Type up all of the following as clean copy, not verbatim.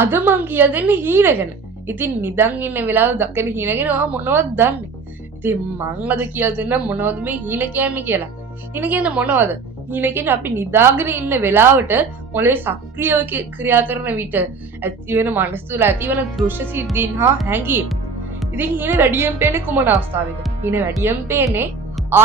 අද මං කියලා දෙන්නේ හීන ගැන. ඉතින් නිදන් ඉන්න වෙලාව දකින හීන ගැන ඔයා මොනවද දන්නේ? ඉතින් මං අද කියලා දෙන්න මොනවද මේ හීන කියන්නේ කියලා. හීන කියන්නේ මොනවද? හීන කියන්නේ අපි නිදාගෙන ඉන්න වෙලාවට මොලේ සක්‍රියව ක්‍රියා කරන විට ඇති වෙන මනස තුළ ඇතිවන දෘශ්‍ය සිද්ධීන් හා හැඟීම්. ඉතින් හීන වැඩියෙන් පේන්නේ කුමන අවස්ථාවේද? හීන වැඩියෙන් පේන්නේ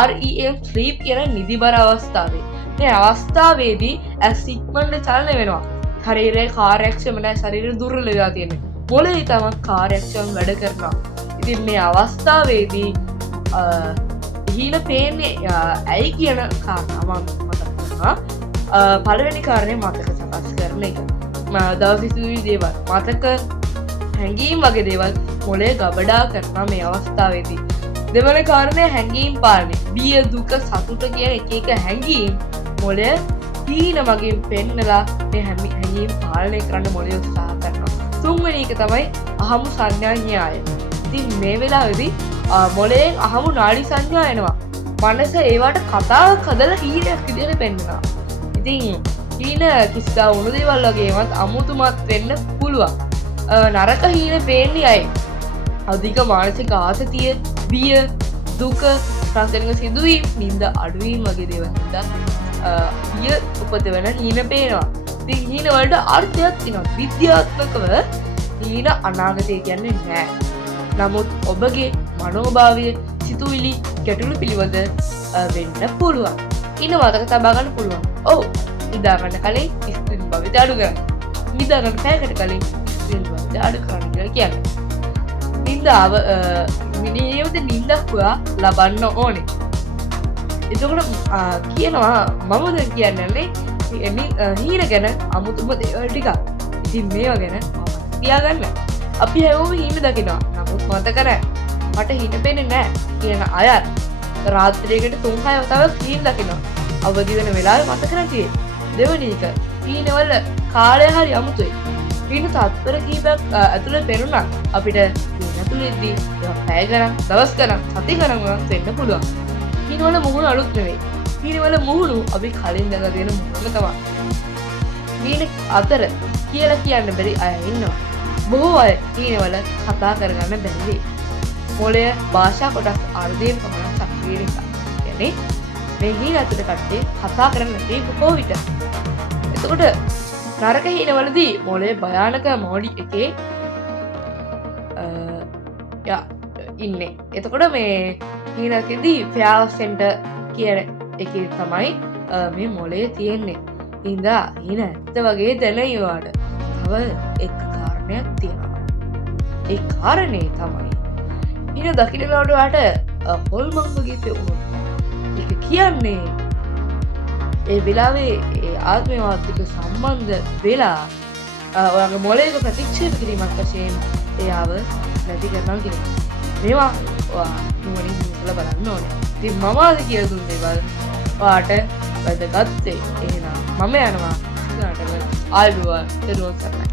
REM sleep කියන නිදිබර අවස්ථාවේ. මේ අවස්ථාවේදී ඇස් ඉක්මනට චලනය වෙනවා. ශරීරයේ කාර්යක්ෂම නැහැ, ශරීරය දුර්වල වෙලා තියෙනවා. මොළේ තමයි කාර්යක්ෂම වැඩ කරනවා. ඉතින් මේ අවස්ථාවේදී හීන පේන්නේ ඇයි කියන කාරණාව මතක් කරනවා. පළවෙනි කාරණේ මතක සකස් කරන එක. දවසේ සිදුවී දේවල් මතක හැඟීම් වගේ දේවල් මොළේ ගබඩා කරනවා මේ අවස්ථාවේදී. දෙවන කාරණේ හැඟීම් පාලනය. බිය, දුක, සතුට කියන එක එක හැඟීම් මොළය හීන මගින් පෙන්නලා මේ හැඟීම් පාලනය කරන්න මොළය උත්සාහ කරනවා. තුන්වෙනි එක තමයි අහමු සංඥා න්‍යාය. ඉතින් මේ වෙලාවේදී මොළයෙන් අහමු නාඩි සංඥා එනවා. මනස ඒවට කතාවක් හදලා හීනයක් විදිහට පෙන්නනවා. ඉතින් හීන කිසිදා වුණු දේවල් වගේමත් අමුතුමත් වෙන්න පුළුවන්. නරක හීන පේන්නේ අය අධික මානසික ආතතිය, බිය, දුක, සංකල්ප සිදුවීම්, නිින්ද අඩුවීම වගේ දේවල් හින්දා බිය උපදවන හීන පේනවා. ඉතින් හීන වලට අර්ථයක් තියෙනවා. විද්‍යාත්මකව හීන අනාගතය කියන්නේ නෑ. නමුත් ඔබගේ මනෝභාවය, සිතුවිලි, ගැටලු පිළිබඳ වෙන්න පුළුවන්. හීන මතක තබා ගන්න පුළුවන්. ඔව්. නිදා ගන්න කලින් ස්ක්‍රීන් භාවිත අඩු කරන්න. නිදා ගන්න පැයකට කලින් ස්ක්‍රීන් භාවිත අඩු කරන්න කියලා කියන්නේ. නින්දාව මිනිහෙවද නින්දක් හොයා ලබන්න ඕනේ. එතකොට කියනවා මම දැන් කියන්නේ හීන ගැන අමුතුම දේවල් ටිකක්. ඉතින් මේවා ගැන තියාගන්න. අපි හැමෝම හීන දකිනවා. නමුත් මතක නැහැ. මට හීන පේන්නේ නැහැ කියන අය රාත්‍රියකට 3-6 වතාවක් හීන දකිනවා. අවදි වෙන වෙලාවේ මතක නැති. දෙවෙනි එක හීනවල කාලය හරි අමුතුයි. හීන තත්පර කීපයක් ඇතුළේ පෙරුණා අපිට ඇතුළේදී පැය ගණන්, දවස් ගණන්, සති ගණන් වෙන්න පුළුවන්. හීනවල මුහුණ අලුත් නෙවෙයි. හීනවල මුහුණු අපි කලින් දැකලා තියෙන මුහුණම තමයි. හීන අතර කියලා කියන්න බැරි අය ඉන්නවා. බොහෝ අය හීනවල කතා කරගන්න බැරි. මොළය භාෂා කොටස් අර්ධයෙන් පමණක් සක්‍රිය නිසා. කියන්නේ මේ හීන අතර කට්ටිය කතා කරන්න නැති බොහෝ විට. එතකොට නරක හීනවලදී මොළය භයානක මෝඩි එකේ ඉන්නේ. එතකොට මේ හීනකදී ෆෙයාර් සෙන්ටර් කියන එකේ තමයි මේ මොළය තියෙන්නේ. හින්දා හීන ඇත්ත වගේ දැනෙයිවාට තව එක කාරණයක් තියෙනවා. ඒ කාරණේ තමයි හීන දකින්නකොට වාට හොල්මන් වගේ පෙවුනොත්. ඒක කියන්නේ ඒ වෙලාවේ ඒ ආත්මයවත් එක්ක සම්බන්ධ වෙලා ඔයාගේ මොළයක ප්‍රතික්ෂේප කිරීමක් වශයෙන් එයාව නැති කරනවා කියන එක. මේවා ඔයා නුවණින් හිතලා බලන්න ඕනේ. ඉතින් මම අද කියලා දුන්න දේවල් ඔයාට වැදගත් වෙයි. එහෙනම් මම යනවා. ආයුබෝවන්. දරුවන් සරණයි.